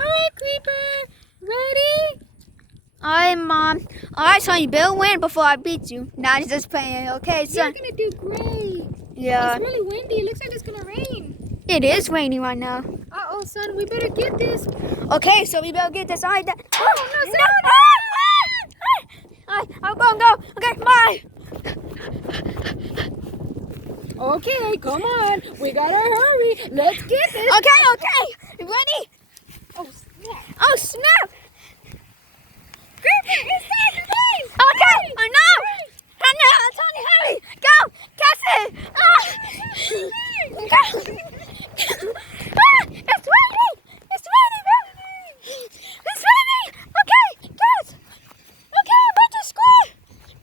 Alright, Creeper. Ready? Alright, Mom. Alright, Sonny, better win before I beat you. Now I'm just playing, okay, son? You're gonna do great. Yeah. It's really windy. It looks like it's gonna rain. It is raining right now. Uh-oh, son. We better get this. Okay, so we better get this. Alright, Oh, no, son. Alright, I'm gonna go. Okay, bye. Okay, come on. We gotta hurry. Let's get this. Okay. You ready? Oh, snap. Oh, snap. Creeper, it's time to race. Okay, I know, Tony, hurry. Go, catch it. Go. It's raining. It's raining, bro. It's raining. Okay, guys. Okay, back to school.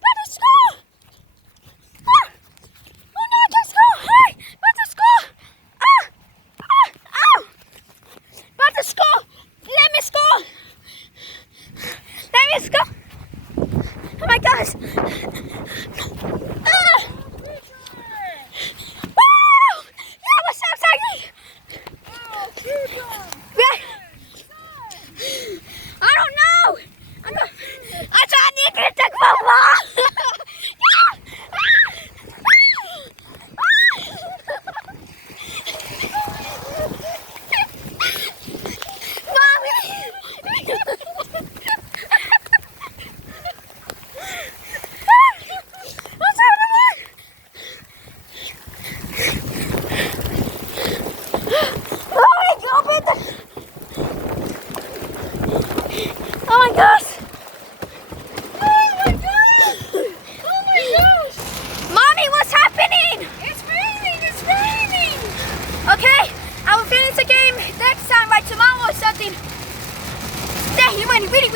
Back to school. Oh no, I can't school. Hurry, back to school. Ow. Back to school. Let me school. Let me go. Oh my gosh. Wow! That was so exciting. Yeah. I don't know. I tried to get the ball. Oh my gosh! Oh my gosh! Mommy, what's happening? It's raining! It's raining! Okay, I will finish the game next time, by tomorrow or something. Dang, you went really